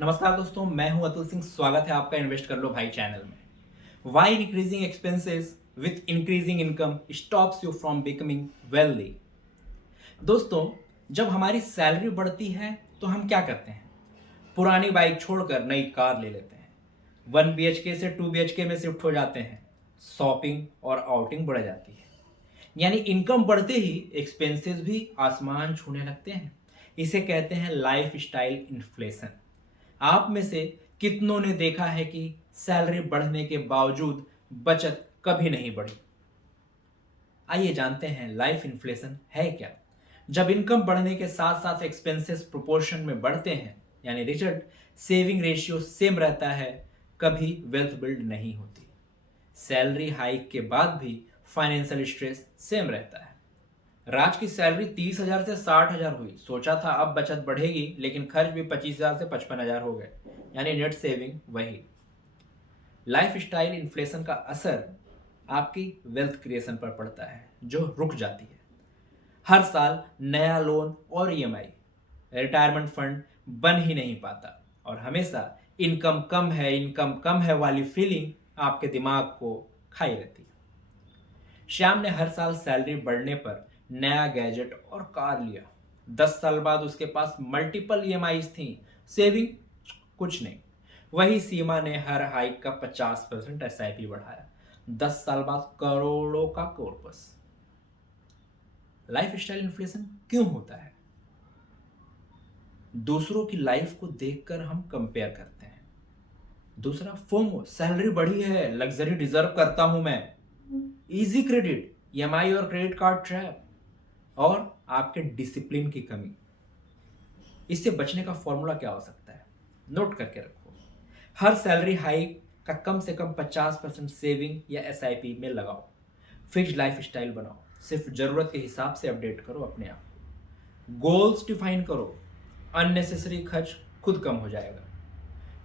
नमस्कार दोस्तों, मैं हूं अतुल सिंह। स्वागत है आपका इन्वेस्ट कर लो भाई चैनल में। Why increasing expenses with increasing income stops you from becoming wealthy. दोस्तों, जब हमारी सैलरी बढ़ती है तो हम क्या करते हैं? पुरानी बाइक छोड़कर नई कार ले लेते हैं। 1 BHK से 2 BHK में शिफ्ट हो जाते हैं। शॉपिंग और आउटिंग बढ़ जाती है। यानी इनकम बढ़ते ही एक्सपेंसेस भी आसमान छूने लगते हैं। इसे कहते हैं लाइफ स्टाइल इन्फ्लेशन। आप में से कितनों ने देखा है कि सैलरी बढ़ने के बावजूद बचत कभी नहीं बढ़ी? आइए जानते हैं लाइफ इन्फ्लेशन है क्या। जब इनकम बढ़ने के साथ साथ एक्सपेंसेस प्रोपोर्शन में बढ़ते हैं, यानी रिजल्ट सेविंग रेशियो सेम रहता है, कभी वेल्थ बिल्ड नहीं होती। सैलरी हाइक के बाद भी फाइनेंशियल स्ट्रेस सेम रहता है। राज की सैलरी 30,000 से 60,000 हुई। सोचा था अब बचत बढ़ेगी, लेकिन खर्च भी 25,000 से 55,000 हो गए। यानी नेट सेविंग वही। लाइफ स्टाइल इन्फ्लेशन का असर आपकी वेल्थ क्रिएशन पर पड़ता है, जो रुक जाती है। हर साल नया लोन और ईएमआई, रिटायरमेंट फंड बन ही नहीं पाता, और हमेशा इनकम कम है वाली फीलिंग आपके दिमाग को खाई रहती है। श्याम ने हर साल सैलरी बढ़ने पर नया गैजेट और कार लिया। 10 साल बाद उसके पास मल्टीपल ईएमआईज थी। सेविंग कुछ नहीं। वही सीमा ने हर हाइक का 50% एसआईपी बढ़ाया। 10 साल बाद करोड़ों का कॉर्पस। लाइफ स्टाइल इन्फ्लेशन क्यों होता है? दूसरों की लाइफ को देखकर हम कंपेयर करते हैं। दूसरा, फोमो, सैलरी बढ़ी है, लग्जरी डिजर्व करता हूं मैं। इजी क्रेडिट, ईएमआई और क्रेडिट कार्ड ट्रैप, और आपके डिसिप्लिन की कमी। इससे बचने का फॉर्मूला क्या हो सकता है? नोट करके रखो। हर सैलरी हाइक का कम से कम 50% सेविंग या एसआईपी में लगाओ। फिक्स्ड लाइफ स्टाइल बनाओ। सिर्फ जरूरत के हिसाब से अपडेट करो अपने आप को। गोल्स डिफाइन करो। अननेसेसरी खर्च खुद कम हो जाएगा।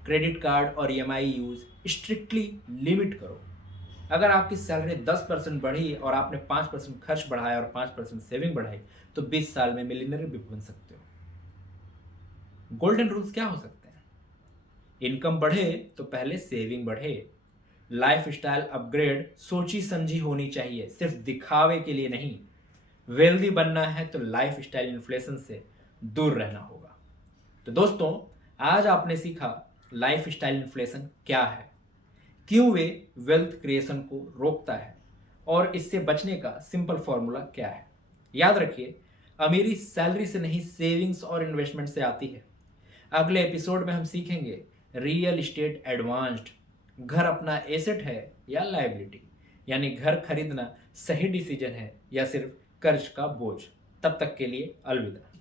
क्रेडिट कार्ड और ईएमआई यूज स्ट्रिक्टली लिमिट करो। अगर आपकी सैलरी 10% बढ़ी और आपने 5% खर्च बढ़ाया और 5% सेविंग बढ़ाई, तो 20 साल में मिलियनर भी बन सकते हो। गोल्डन रूल्स क्या हो सकते हैं? इनकम बढ़े तो पहले सेविंग बढ़े। लाइफ स्टाइल अपग्रेड सोची समझी होनी चाहिए, सिर्फ दिखावे के लिए नहीं। वेल्दी बनना है तो लाइफ स्टाइल इन्फ्लेशन से दूर रहना होगा। तो दोस्तों, आज आपने सीखा लाइफ स्टाइल इन्फ्लेशन क्या है, क्यों वे वेल्थ क्रिएशन को रोकता है, और इससे बचने का सिंपल फॉर्मूला क्या है। याद रखिए, अमीरी सैलरी से नहीं, सेविंग्स और इन्वेस्टमेंट से आती है। अगले एपिसोड में हम सीखेंगे रियल एस्टेट एडवांस्ड, घर अपना एसेट है या लायबिलिटी, यानी घर खरीदना सही डिसीजन है या सिर्फ कर्ज का बोझ। तब तक के लिए अलविदा।